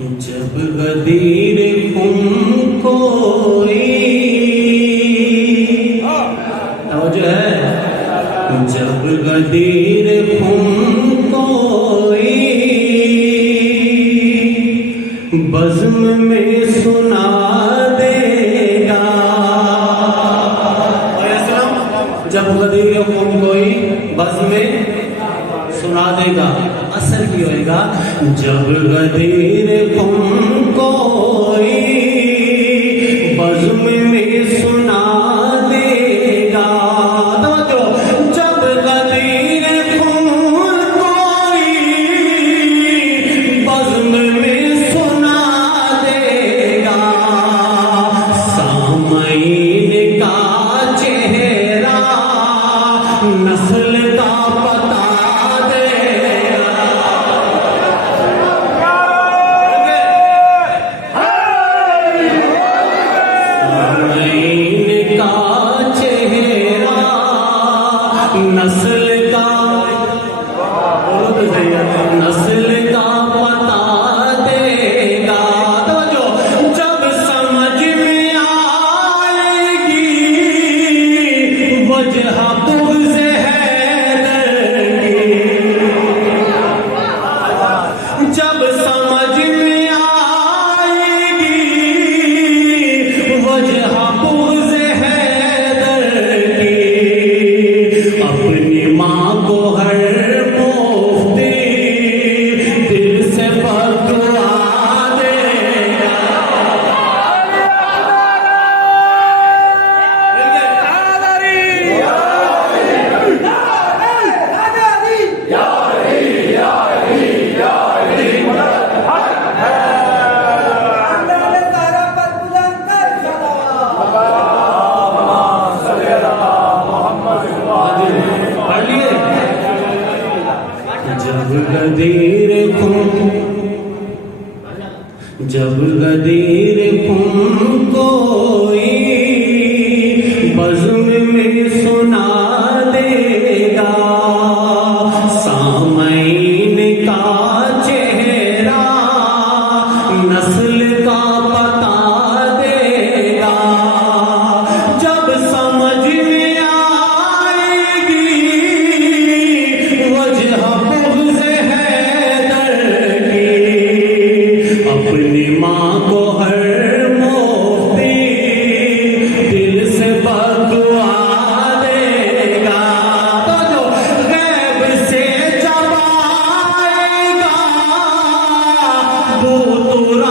जब गदीर तुम कोई जो है, जब गदीर तुम कोई बज़्म में सुना देगा। जब गदीर तुम कोई बज़्म में सुना देगा, असर की होएगा। जब गदीर तुम कोई बज़्म में सुना देगा, तो जब गदीर तुम कोई बज़्म में सुना देगा, सामईन का चेहरा नस्ल का पता नस्ल का, नस्ल का पता देगा। तो जो जब समझ में आएगी वजह बुग़्ज़ हैदर की, जब समझ में आएगी वजह बुग़्ज़ हैदर की, अपनी माँ को हर मुफ्ती दिल से बदुआ देगा। जब गदीर तुम, जब गदीर तुम कोई बज़्म में सुना देगा, सामईन का चेहरा नस्ल का पता देगा। जब समझ में आएगी वजह बुग़्ज़ हैदर की, अपनी माँ को हर मुफ्ती दिल से बदुआ देगा। तो जो गैब से जब आएगा वो तुरा